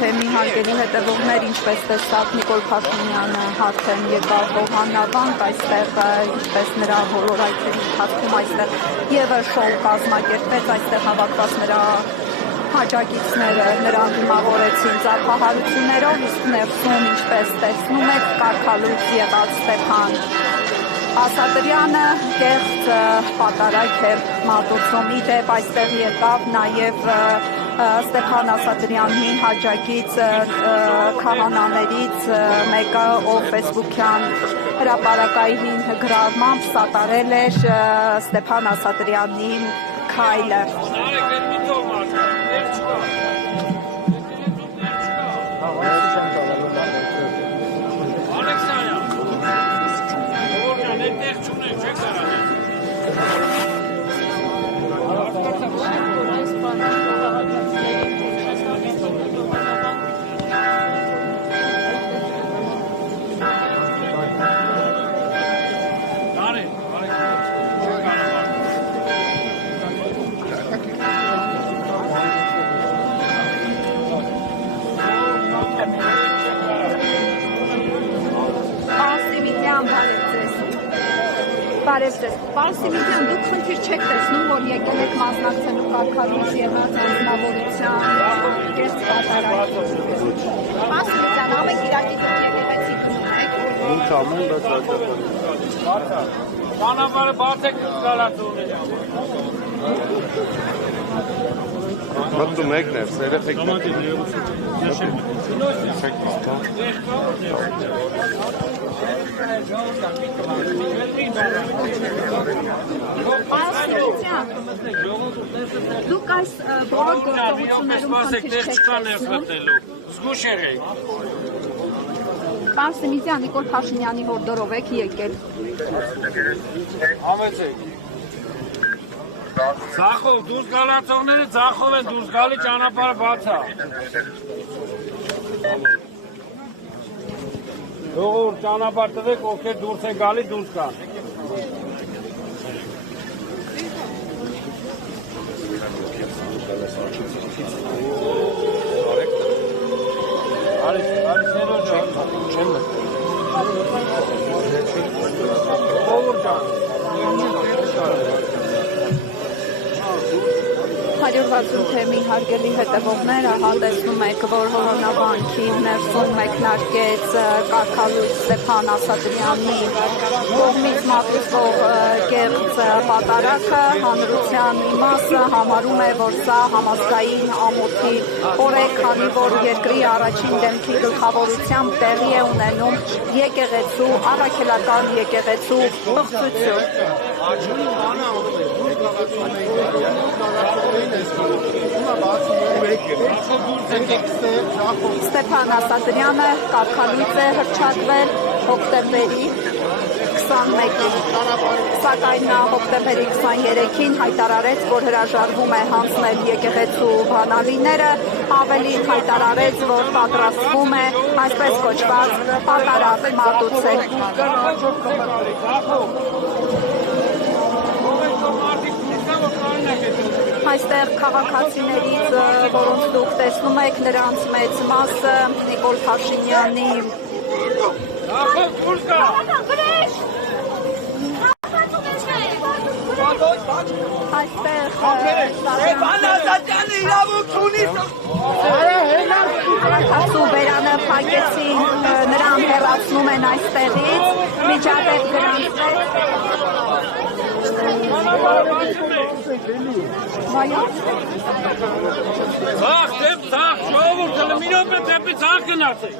Թեմի հարգելի հետևողներ, ինչպես տեսավ Նիկոլ Փաշինյանը արդեն եկավ Հովհաննավանք, այստեղ ինչպես նրա բոլոր այցերի ընթացքում այստեղ ևս շոու կազմակերպվեց, այստեղ հավաքված նրա աջակիցները նրան դիմավորեցին ծափահարություններով, իսկ ներսում ինչպես տեսնում եք կարգալույծ եղած Ստեփան Ասատրյանը կեղծ պատարագ է մատուցում, ի դեպ այստեղ եկավ նաև Ստեփան Ասատրյանի հաջակից քահանաներից մեկը, ով ֆեյսբուքյան հրապարակային գրառմամբ սատարել էր Ստեփան Ասատրյանի քայլը։ Բարև ձեզ։ Պարոն Սիմիդյան, դուք խնդիր չեք տեսնում, որ եկել եք մասնակցելու կարգալույծ եղած անձնավորության կեղծ պատարագի։ Պարոն Սիմիդյան, ամեն կիրակի դուք եկեղեցի գնում եք։ Ինչ ամեն, բայց այդպես։ Ճանապարհը բաց եք գալած ուներ։ Մտնում եք ներս, երեխեք Դուք այս բոլոր գործողություններում խնդիր չեք տեսնում։ Զգուշ եղեք։ Պարոն Սիմիդյան, Նիկոլ Փաշինյանի հորդորով եք եկել։ Համեցեք։ Ձախով դուրս գալացողները ձախով են դուրս գալի, ճանապարհը բաց է։ Ժողովուրդ ճանապարհ տվեք, ովքեր դուրս են գալի, դուրս գան։ Ժողովուրդ ջան։ 160 թեմի հարգելի հետևողներ, ահա տեսնում եք, որ Հովհաննավանքի ներսում մեկնարկեց կարգալույծ Ստեփան Ասատրյանի կողմից մատուցվող կեղծ պատարագը, հանրության մի մասը համարում է, որ սա համազգային ամոթի օր է, քանի որ երկրի առաջին դեմքի գլխավորությամբ տեղի է ունենում եկեղեցու, առաքելական եկեղեցու պղծություն։ Ստեփան Ասատրյանը կարգալույծ է հռչակվել հոկտեմբերի 21-ին, սակայն նա հոկտեմբերի 23-ին հայտարարեց, որ հրաժարվում է հանձնել եկեղեցու բանալիները, ավելին հայտարարեց, որ պատրաստվում է այսպես կոչված պատարագ մատուցել։ Այստեղ քաղաքացիներից, որոնց դուք տեսնում եք, նրանց մեծ մասը Նիկոլ Փաշինյանի այստեղ քաղաքացու բերանը փակեցին, նրան հեռացնում են այստեղից, միջադեպ գրանցվեց։ Ձախ, դեպ ձախ, ժողովուրդը մի րոպե դեպի ձախ գնացեք։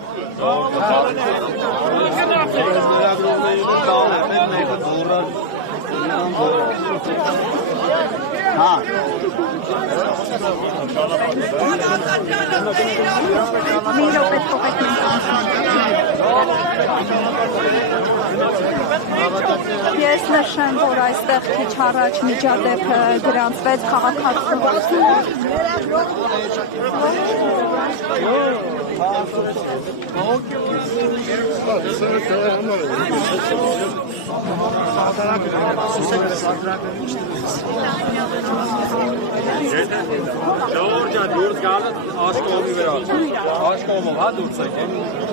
Ես նշեմ, որ այստեղ քիչ առաջ միջադեպ գրանցվեց քաղաքացու Ժողովուրդ ջան, դուրս գալը աշկոմի վրա։ Աշկոմով հա դուրս եկեք։